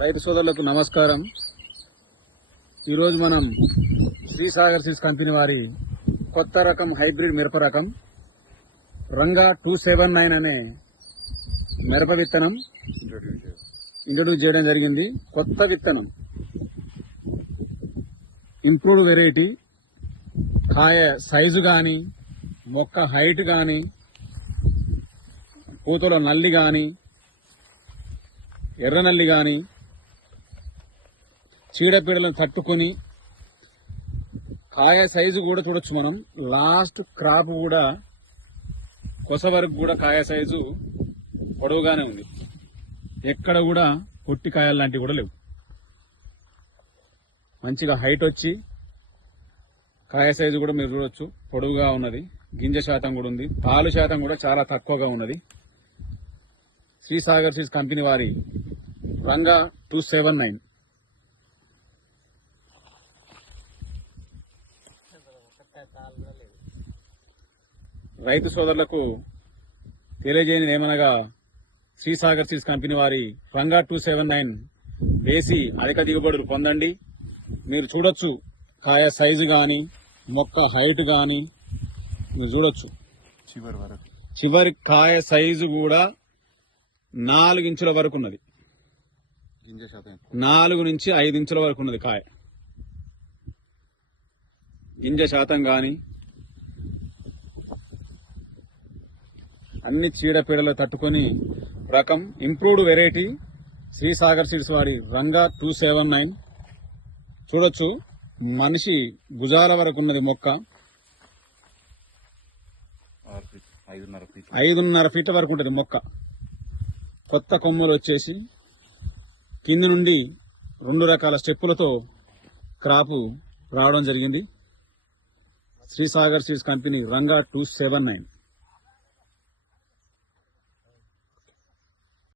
రైతు సోదరులకు నమస్కారం. ఈరోజు మనం శ్రీసాగర్ సీడ్స్ కంపెనీ వారి కొత్త రకం హైబ్రిడ్ మిరప రకం రంగా 279 అనే మిరప విత్తనం ఇంట్రడ్యూస్ చేయడం జరిగింది. కొత్త విత్తనం, ఇంప్రూవ్డ్ వెరైటీ, కాయ సైజు కానీ, మొక్క హైట్ కానీ, పూతలో నల్లి కానీ, ఎర్ర నల్లి కానీ, చీడపీడలను తట్టుకొని కాయ సైజు కూడా చూడొచ్చు. మనం లాస్ట్ క్రాప్ కూడా కొస వరకు కూడా కాయ సైజు పొడవుగానే ఉంది. ఎక్కడ కూడా పొట్టి కాయలు లాంటివి కూడా లేవు. మంచిగా హైట్ వచ్చి కాయ సైజు కూడా మీరు చూడొచ్చు, పొడవుగా ఉన్నది. గింజ శాతం కూడా ఉంది. తాలు శాతం కూడా చాలా తక్కువగా ఉన్నది. శ్రీసాగర్ సీడ్స్ కంపెనీ వారి రంగా 279. రైతు సోదరులకు తెలియజేయని ఏమనగా శ్రీసాగర్ సీడ్స్ కంపెనీ వారి రంగా 279 వేసి అధిక దిగుబడులు పొందండి. మీరు చూడొచ్చు, కాయ సైజు కానీ, మొక్క హైట్ కానీ మీరు చూడొచ్చు. చివరి కాయ సైజు కూడా 4 ఇంచుల వరకు ఉన్నది. 4 నుంచి 5 ఇంచుల వరకు ఉన్నది కాయ. గింజ శాతం కానీ, అన్ని చీడపీడలు తట్టుకొని రకం ఇంప్రూవ్డ్ వెరైటీ శ్రీసాగర్ సీడ్స్ వారి రంగా 279 చూడొచ్చు. మనిషి భుజాల వరకు ఉన్నది మొక్క. 5.5 ఫీట్ల వరకు ఉంటుంది మొక్క. కొత్త కొమ్మలు వచ్చేసి కింది నుండి 2 రకాల స్టెప్పులతో క్రాపు రావడం జరిగింది. Srisagar seeds company Ranga 279.